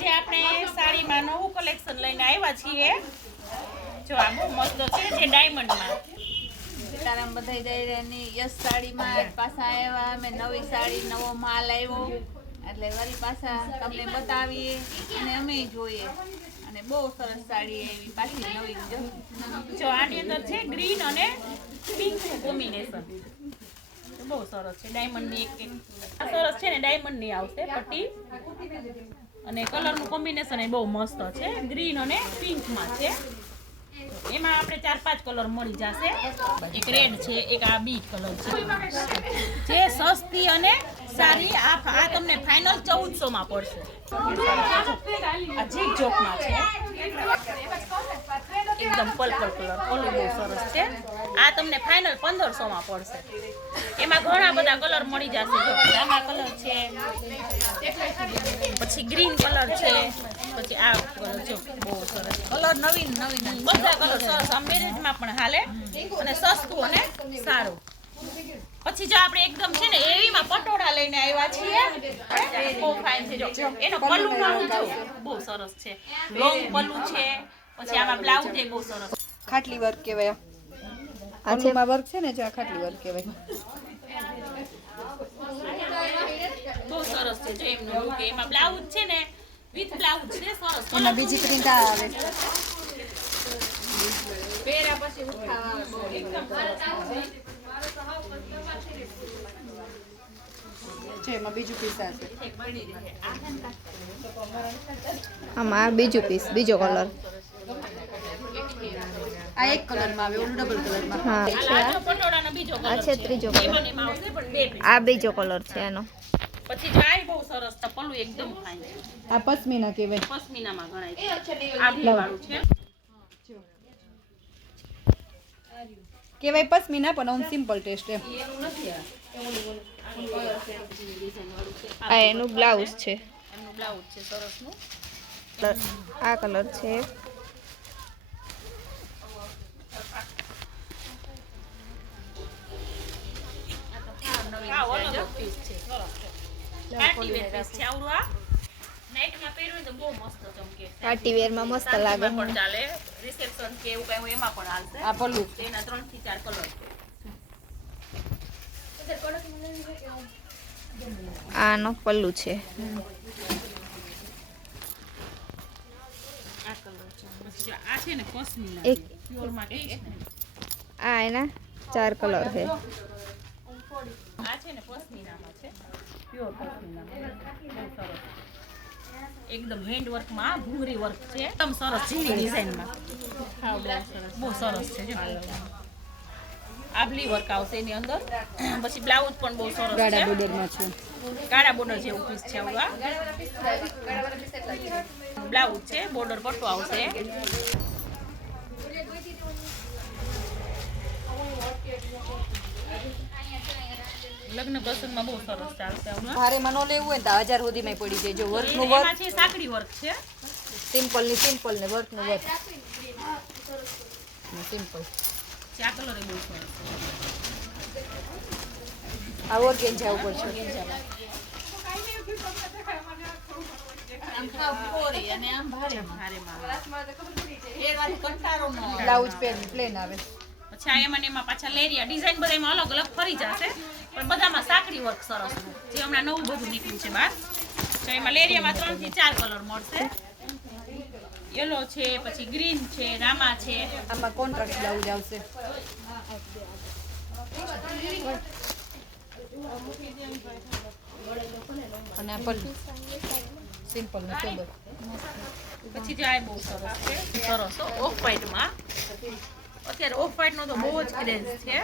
આજે આપણે સાડીમાં નવું કલેક્શન લઈને આવ્યા છીએ. જો આ બહુ મસ્ત છે જે ડાયમંડમાં સીતારામ બધાય દઈરાની યસ સાડીમાં પાછા આવ્યા. અમે નવી સાડી નવો માલ આવ્યો. એટલે વળી પાછા તમને બતાવીએ અને અમે જોઈએ. અને બહુ સરસ સાડી આવી પાછી નવી જો. જો આની અંદર છે ગ્રીન અને પિંક કોમ્બિનેશન બહુ સરસ છે ડાયમંડની એક સરસ છે ને ડાયમંડની આવશે પટ્ટી. અને કલરનું કોમ્બિનેશન એ બહુ મસ્ત છે. ગ્રીન અને પિંકમાં છે. એમાં આપણે ચાર પાંચ કલર મળી જશે. એક રેડ છે, એક આ બી કલર છે. જે સસ્તી અને સારી આ આ તમને ફાઇનલ ચૌદસો માં પડશે. આ જીગ જોકમાં છે એકદમ પર્પલ કલર ઓલો બહુ સરસ છે. આ તમને ફાઇનલ પંદરસો માં પડશે. એમાં ઘણા બધા કલર મળી જશે. આમાં કલર છે પછી ગ્રીન કલર છે પછી આ કલર જો બહુ સરસ. કલર નવીન નવીન. બધા કલર સરસ. આ મેરેજમાં પણ હાલે. અને સસ્તું અને સારું. પછી જો આપણે એકદમ છે ને એવીમાં પટોળા લઈને આવ્યા છીએ. બહુ ફાઇન છે. જો એનો પલ્લુ પણ જો બહુ સરસ છે. લોંગ પલ્લુ છે. પછી આમાં બ્લાઉઝ એ બહુ સરસ. ખાટલી વર્ક કહેવાય. આ છે વર્ક છે ને જો આ ખાટલી વર્ક કહેવાય. બહુ સરસ છે જો એમનું લુક એમાં બ્લાઉઝ છે ને વિથ બ્લાઉઝ છે સરસ. અને બીજી પ્રિન્ટ આવે પહેર્યા પછી ઉઠાવા આવે બહુ છે એમાં બીજું પીસ આ છે આમાં આ બીજું પીસ બીજો કલર આ એક કલરમાં આવે ઓલું ડબલ કલરમાં હા. છે આ? ત્રીજો આવશે. આ બીજો કલર છે એનો. પછી આ બહુ સરસ છે એકદમ ફાઇન આ પશ્મિના કહેવાય. પશ્મિનામાં ગણાય છે. આ વાળું છે. કહેવાય પશ્મિના પણ આમ સિમ્પલ ટેસ્ટ એમ આ એનું બ્લાઉઝ છે. એમનું બ્લાઉઝ છે સરસનું. આ કલર છે. પાર્ટી વેરમાં મસ્ત લાગે. પણ ચાલે. રિસેપ્શન કે એવું કઈ હોય એમાં પણ હાલશે આ પલ્લુ તેના ત્રણથી ચાર કલર આનો પલ્લુ છે આ કલર છે પછી જો આ છે ને પશ્મિના એક પ્યોરમાં કહીએ ને આ એના ચાર કલર છે આ છે ને પશ્મિનામાં છે પ્યોર પશ્મિનામાં બહુ સરસ એકદમ હેન્ડ વર્કમાં ભૂંગળી વર્ક છે. એકદમ સરસ ઝીણી ડિઝાઇનમાં બહુ સરસ છે. આભલી આબલી વર્ક આવશે એની અંદર. પછી બ્લાઉઝ પણ બહુ સરસ ગાડા છે બોર્ડરમાં છે. કાળા બોર્ડર જેવું પીસ છે આવડું આ બ્લાઉઝ છે બોર્ડર પટ્ટો આવશે. લગ્ન પ્રસંગમાં બહુ સરસ ચાલશે ભારે મનો લેવું હોય ને તો હજાર સુધીમાં પડી જાય જો વર્કનું વર્ક છે સાંકડી વર્ક છે. સિમ્પલની સિમ્પલ ને વર્કનું વર્ક સિમ્પલ ચા કલર એ બહુ સરસ આ ઓર્ગેન્જા ઉપર છે. ન બ્લાઉઝ પેન પ્લેન આવે. પછી એમાં પાછા લેરિયા. ડિઝાઇન બધા અલગ અલગ ફરી જશે. પણ બધામાં સાંકડી વર્ક સરસ જે હમણાં નવું બધું નીકળ્યું છે બહાર. તો એમાં લેરિયામાં ત્રણથી ચાર કલર મળશે. યલો છે પછી ગ્રીન છે રામા છે. આમાં કોન્ટ્રાક્ટ બ્લાઉઝ આવશે. અને આ પલ્લુ. સિમ્પલ ને સોબર પછી જાય બહુ સરસ છે. સરસ ઓફ વ્હાઈટમાં અત્યારે ઓફ વ્હાઈટ નો તો બહુ જ ક્રેઝ છે.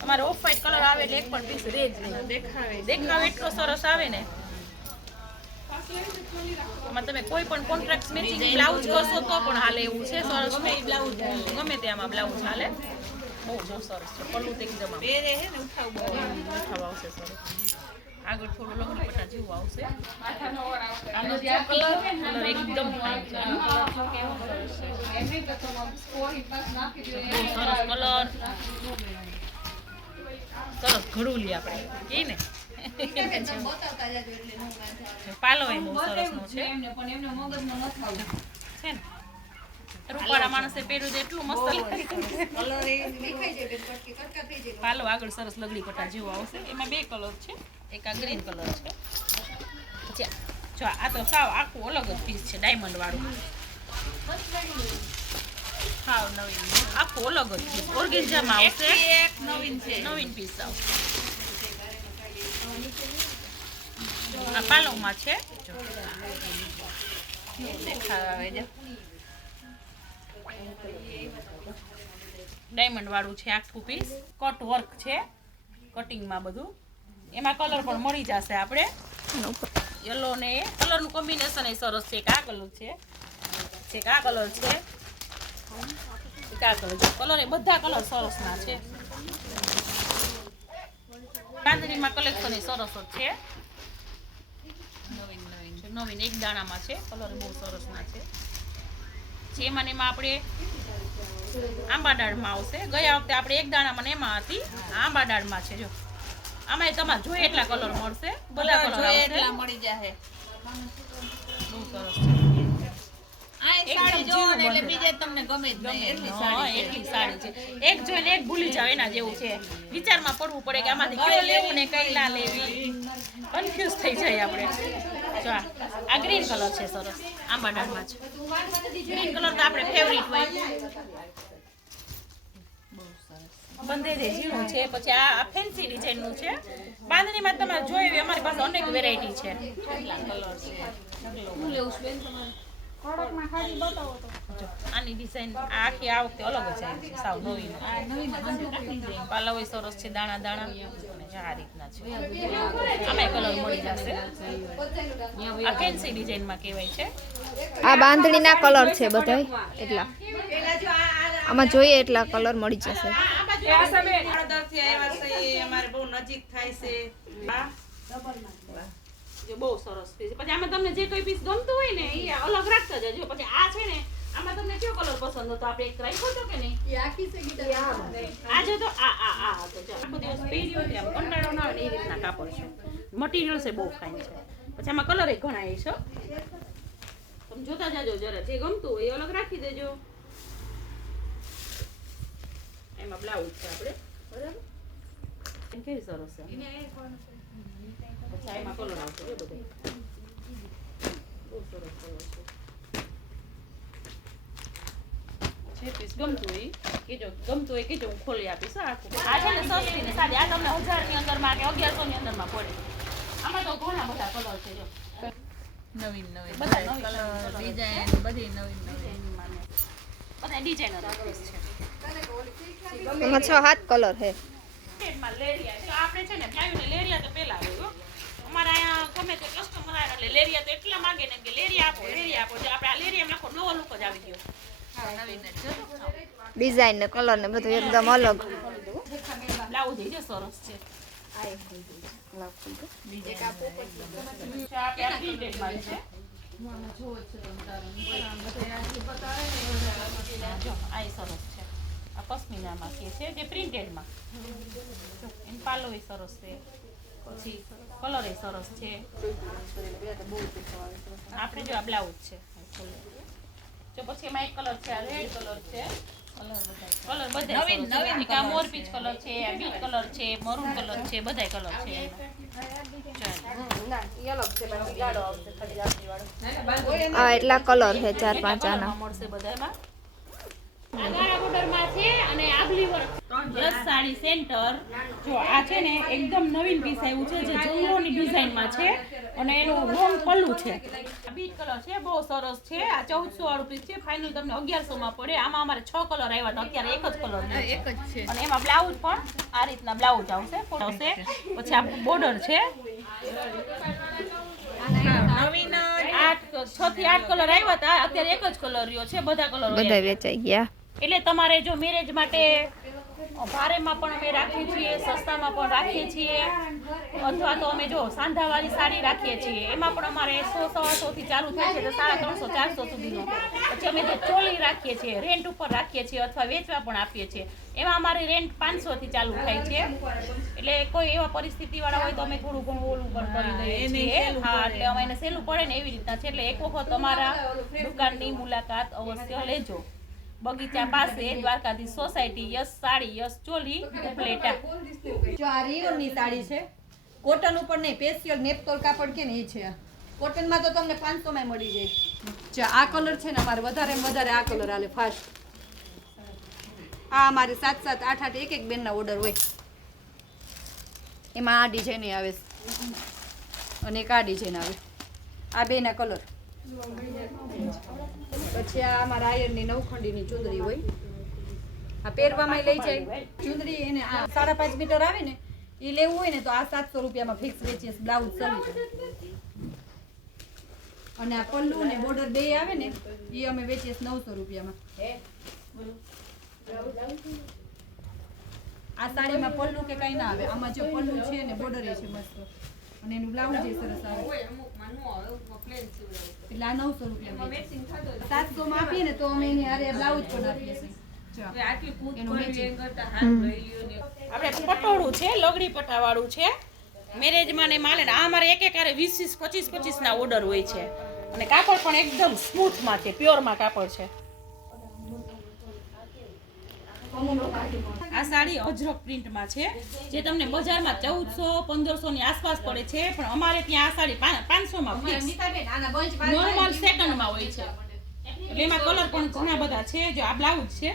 તમારે ઓફ વ્હાઈટ કલર આવે એટલે એક પણ પીસ રહે જ નહીં દેખાવે. દેખાવ એટલો સરસ આવે ને. એમાં તમે કોઈ પણ કોન્ટ્રાક્ટ મેચિંગ બ્લાઉઝ કરશો તો પણ હાલે એવું છે. સરસ મેં બ્લાઉઝ ગમે તે આમાં બ્લાઉઝ હાલે. બહુ જો સરસ છે. પલ્લું તો એકદમ પહેરે હે ને ઉઠાવ બહુ. દેખાવ આવશે સરસ. આગળ થોડું લંગડી પટ્ટા જેવું આવશે. આનો કલર કલર એકદમ સરસ સરસ કલર સરસ ઘડું લે આપણે. કહીએ ને? પાલો એ બહુ સરસનો છે. પણ એમને મગજનો નથી છે ને? રૂપાળા માણસે પહેર્યું તો એટલું મસ્ત પાલો આગળ સરસ લગડી પટ્ટા જેવો આવશે. એમાં બે કલર છે. એક આ ગ્રીન કલર છે. જો આ તો સાવ આખું અલગ જ પીસ છે ડાયમંડ વાળું. સાવ નવીન. આખું અલગ જ પીસ ઓર્ગેન્જામાં આવશે. એક નવીન છે. નવીન પીસ આવશે. આ પાલવમાં છે. છે. ડાયમંડ વાળું છે આખું પીસ કટ વર્ક છે. કટિંગમાં બધું. એમાં કલર પણ મળી જશે આપણે. યલો ને કલરનું કોમ્બિનેશન એ સરસ છે. આ કલર છે. એક કલર છે. આ કલર છે. કલર એ બધા કલર સરસના છે. બાંધણીમાં કલેક્શન એ સરસ જ છે. નવીન નવીન. નવીન એક દાણામાં છે. કલર બહુ સરસના છે. જેમાં મને એમાં આપણે આંબા દાળમાં આવશે. ગયા વખતે આપણે એક દાણા મને એમાં હતી. આંબા દાળમાં છે જો. આમાં તમારે જોઈએ એટલા કલર મળશે. બધા કલર એટલા મળી જશે બહુ સરસ જ છે. વિચારમાં પડવું પડે કે આમાંથી કઈ લેવું ને કઈ ના લેવી. કન્ફ્યુઝ થઈ જાય આપણે. જો આ- ગ્રીન કલર છે સરસ. આંબા દાળમાં છે. ગ્રીન કલર તો આપણે ફેવરિટ હોય. બંધે જે ઝીણું છે, પછી આ ફેન્સી ડિઝાઇનનું છે. બાંધણીમાં તમારે જોયું અમારી પાસે અનેક વેરાયટી છે. આની ડિઝાઇન આ આખી આ વખતે અલગ જ આવી છે સાવ નવી. પાલવ સરસ છે દાણા દાણા આ રીતના છે આમાં કલર મળી જશે આ ફેન્સી ડિઝાઇનમાં કહેવાય છે આ બાંધણીના કલર છે બધા એટલા આમાં જોઈએ એટલા કલર મળી જશે અમારે બહુ નજીક થાય છે જે બહુ સરસ પીસ પછી આમાં તમને જે કોઈ પીસ ગમતું હોય ને એ અલગ રાખતા જજો. પછી આ છે ને આમાં તમને કયો કલર પસંદ હતો? આપણે એક રાખ્યો હતો કે નહીં? આજે તો આ આ આ હતો. જો આખો દિવસ પહેર્યો એટલે આમ કંટાળો ના આવે ને એ રીતના કાપડ છે. મટીરિયલ છે બહુ ફાઇન છે. પછી આમાં કલર એ ઘણા છે. તમે જોતા જાજો જરા. જે ગમતું હોય એ અલગ રાખી દેજો. એમાં બ્લાઉઝ છે આપણે. બરાબર? કેવી સરસ છે? પછી હું ખોલી આપીશ આખું તમને હજારની અંદર કે અગિયારસો ની અંદરમાં પડે આમાં કલર છે જો નવીન નવીન બધા કલર છે સાત કલર છે આપણે છે ને લેરિયા તો પેલા હોય. અમારે અહીંયા ગમે તે કસ્ટમર આવે એટલે લેરિયા તો એટલા માંગે ને કે લેરિયા આપો લેરિયા આપો. જો આપણે આ લેરિયા નાખો નવો લુક જ આવી ગયો. નવીન ડિઝાઇન ને કલર ને બધું એકદમ અલગ. બ્લાઉઝ જો સરસ છે. આપણે આ છે? આ ય સરસ છે. આ પશ્મિનામાં કે છે જે પ્રિન્ટેડમાં એમ પાલો સરસ છે. પછી કલર એ સરસ છે. આપણે જો આ બ્લાઉઝ છે. જો પછી એમાં એક કલર છે આ રેડ કલર છે. કલર બધા નવીન- નવીન કલર છે. આ બીટ કલર છે મરૂન કલર છે બધાય કલર છે આ એટલા કલર છે ચાર પાંચ આના મળશે બધામાં. આ છે. અને આભલી વર્ક સાડી સેન્ટર. જો આ છે ને એકદમ નવીન પીસ આવ્યું છે જે જંગલોની ડિઝાઇનમાં છે અને એનું લોંગ પલ્લું છે. આ બીટ કલર છે બહુ સરસ છે. આ ચૌદસો વાળું પીસ છે. ફાઇનલ તમને અગિયારસો માં પડે. આમાં અમારે છ કલર આવ્યા હતા. અત્યારે એક જ કલર એક જ છે. અને એમાં બ્લાઉઝ પણ આ રીતના બ્લાઉઝ આવશે આવશે. પછી આ બોર્ડર છે. નવીન આઠ છ થી આઠ કલર આવ્યા હતા. અત્યારે એક જ કલર રહ્યો છે. બધા કલર બધા વેચાઈ ગયા. એટલે તમારે જો મેરેજ માટે ભારેમાં પણ અમે રાખીએ છીએ સસ્તામાં પણ રાખીએ છીએ અથવા તો અમે જો સાંધાવાળી સાડી રાખીએ છીએ એમાં પણ અમારે સો સવાસોથી ચાલુ થાય છે તો સાડા ત્રણસો ચારસો સુધીનો. પછી અમે જે ચોલી રાખીએ છીએ રેન્ટ ઉપર રાખીએ છીએ અથવા વેચવા પણ આપીએ છીએ. એમાં અમારે રેન્ટ પાંચસોથી ચાલુ થાય છે. એટલે કોઈ એવા પરિસ્થિતિવાળા હોય તો અમે થોડું ઘણું ઓલું પણ કરી દઈએ છીએ. હા એટલે અમે એને સહેલું પડે ને એવી રીતના છે એટલે એક વખત અમારા દુકાનની મુલાકાત અવશ્ય લેજો. બગીચા પાસે Dwarkadhish society yes sari yes choli, Upleta. જો આ રિયોનની સાડી છે, કોટન ઉપર નહીં સ્પેશિયલ નેપતોલ કાપડ કે ને એ છે કોટનમાં તો તમને પાંચસો માં મળી જાય. જો આ કલર છે ને અમારે વધારે વધારે આ કલર આલે ફાસ્ટ આ અમારે સાત સાત, આઠ આઠ, એક એક બેનના ઓર્ડર હોય. એમાં આ ડિઝાઇન આવે અને એક આ ડિઝાઇન આવે. આ બેના કલર પછી આ અમારા આયરની નવખંડીની ચુંદડી હોય. આ પહેરવામાં લઈ જાય. ચુંદડી એને આ સાડા પાંચ મીટર આવે ને એ લેવું હોય ને તો આ સાતસો રૂપિયામાં ફિક્સ વેચીએ બ્લાઉઝ સલી અને આ પલ્લુ ને બોર્ડર બે આવે ને એ અમે વેચીએ નવસો રૂપિયામાં. આ સાડીમાં પલ્લુ કે કઈ ના આવે, આમાં જો પલ્લુ છે ને બોર્ડર છે મસ્ત. અને એનું બ્લાઉઝ જે સરસ આવે. એટલે આ નવસો રૂપિયા સાતસો માં આપીએ ને તો અમે એની હારે બ્લાઉઝ પણ આપીએ છીએ. આપણે પટોળું છે લગડી પટાવાળું છે. મેરેજમાં ને માલે આ અમારે એક એક હારે વીસ વીસ પચીસ પચીસના ઓર્ડર હોય છે. અને કાપડ પણ એકદમ સ્મૂથમાં છે પ્યોરમાં કાપડ છે. આ સાડી અજરક પ્રિન્ટમાં છે જે તમને બજારમાં ચૌદસો પંદરસો ની આસપાસ પડે છે પણ અમારે ત્યાં આ સાડી પાંચસો માં નોર્મલ સેકન્ડમાં હોય છે. એટલે એમાં કલર પણ ઘણા બધા છે જો આ બ્લાઉઝ છે.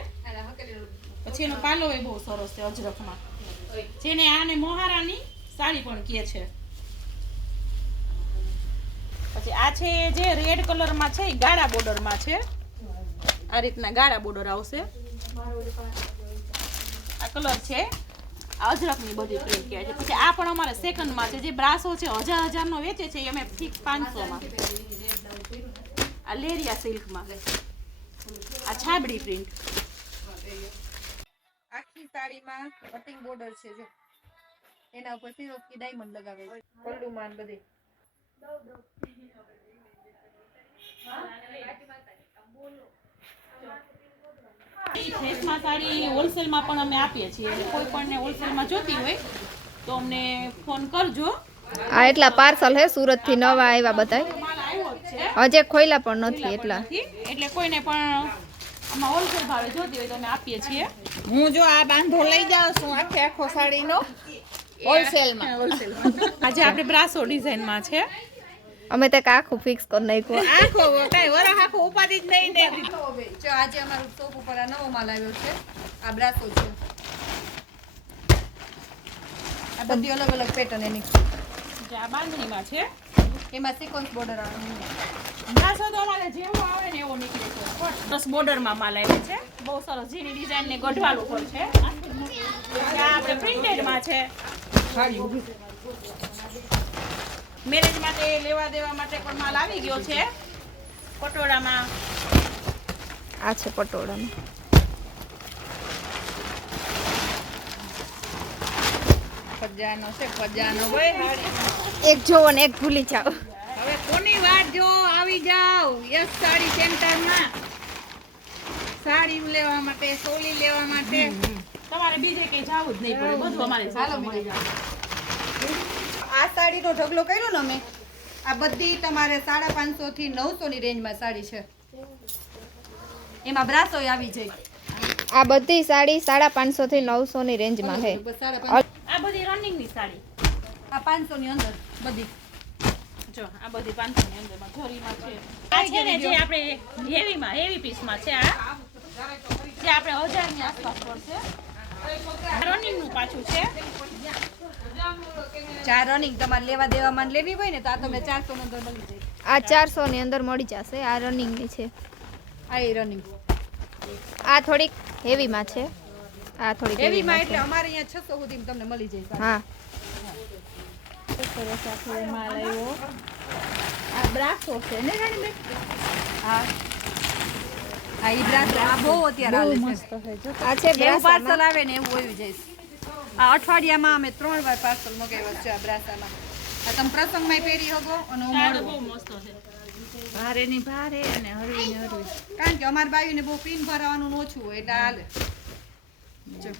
પછી એનો પાલો એ બહુ સરસ છે અજરખમાં જેને આને મોહારાની સાડી પણ કહે છે. પછી આ છે જે રેડ કલરમાં છે એ ગાળા બોર્ડરમાં છે. આ રીતના ગાળા બોર્ડર આવશે. કલર છે. અજરકની બધી પ્રિન્ટ કહેવાય છે. પછી આ પણ અમારે સેકન્ડમાં છે. જે બ્રાસો છે, હજાર હજારનો વેચે છે, એ અમે ફિક્સ પાંચસોમાં. આ લેરિયા સિલ્કમાં. આ છાબડી પ્રિન્ટ આખી સાડીમાં કટિંગ બોર્ડર છે, જો. એના ઉપર સિરોસ્કી ડાયમંડ લગાવે છે. પલ્લુમાં ને બધે. ડ્રેસમાં સાડી હોલસેલમાં પણ અમે આપીએ છીએ. એટલે કોઈ પણને હોલસેલમાં જોતી હોય તો અમને ફોન કરજો. આ એટલા પાર્સલ હે સુરતથી નવા આવ્યા બધાય હજે ખોયલા પણ નથી એટલા. એટલે કોઈને પણ આમાં હોલસેલ ભાવે જોતી હોય તો અમે આપીએ છીએ. હું જો આ બાંધો લઈ જાઉં છું આખે આખો સાડીનો. હોલસેલમાં. હોલસેલમાં. આજે આપણે બ્રાસો ડિઝાઇનમાં છે. અમે તે આખું ફિક્સ કરી નાખ્યું. આખો કઈ વરખ આખો ઉપાધિ જ નહીં ને. જો આજે અમારું શોપ ઉપર આ નવો માલ આવ્યો છે. આ બ્રાસો છે. આ બધી અલગ અલગ પેટર્ન એની. જે આ બાંધણીમાં છે. એમાં સિક્વન્સ બોર્ડર આવે બ્રાસો તો અમારે જેવો આવે ને એવો નીકળે છે. બસ બોર્ડરમાં માલ આવે છે. બહુ સરસ ઝીણી ડિઝાઇન ને ગઢવાલું પણ છે. આ આપણે પ્રિન્ટેડમાં છે. મેરેજ માટે લેવા દેવા માટે પણ માલ આવી ગયો છે. પટોળામાં. આ છે પટોળામાં. ખજાનો છે ખજાનો એક જોવો ને એક ભૂલી જાવ હવે કોની વાત જો આવી જાવ યસ સાડી સેન્ટરમાં. સાડી લેવા માટે સોલી લેવા માટે. તમારે બીજે કઈ જવું જ નહીં પડે. બધું અમારે સાથે મળી જાય. આ સાડીનો ઢગલો કર્યો ને અમે આ બધી તમારે સાડા પાંચસો થી નવસો ની રેન્જમાં સાડી છે. એમાં બ્રાસો આવી જાય. આ બધી સાડી સાડા પાંચસો થી નવસો ની રેન્જમાં છે. આ બધી રનિંગની સાડી. આ પાંચસો ની અંદર બધી. જો આ બધી પાંચસો અંદરમાં જોરીમાં છે. આ છે ને જે આપણે હેવીમાં હેવી પીસમાં છે આ. જે આપણે હજારની આસપાસ પડશે રનિંગનું પાછું છે. ચાર રનિંગ તમારે લેવા દેવામાં લેવી હોય ને તો આ તમને ચારસો ની અંદર મળી જાય. આ ચારસો ની અંદર મળી જશે આ રનિંગની છે. આ એ રનિંગ આ થોડીક હેવીમાં છે. આ થોડીક હેવીમાં એટલે અમારે અહીંયા છસો સુધી તમને મળી જાય હા. સરસ માલ આવ્યો. આ બ્રાસો છે ને રાણીબેન હા. હા ઈ બ્રાસો આ બહુ અત્યારે હાલે છે. આ છે બ્રાસ પાર્સલ આવે ને એવું હોય જઈશ આ અઠવાડિયામાં અમે ત્રણ વાર પાર્સલ મગાવ્યા છે આ બ્રાસામાં આ તમે પ્રસંગમાં પહેરી શકો અને હું મળું. બહુ મસ્ત છે. ભારે ની ભારે અને હરવી ને હરવી કારણ કે અમારી બાયુને બહુ પીન ભરાવાનું ઓછું હોય એટલે હાલે. જો.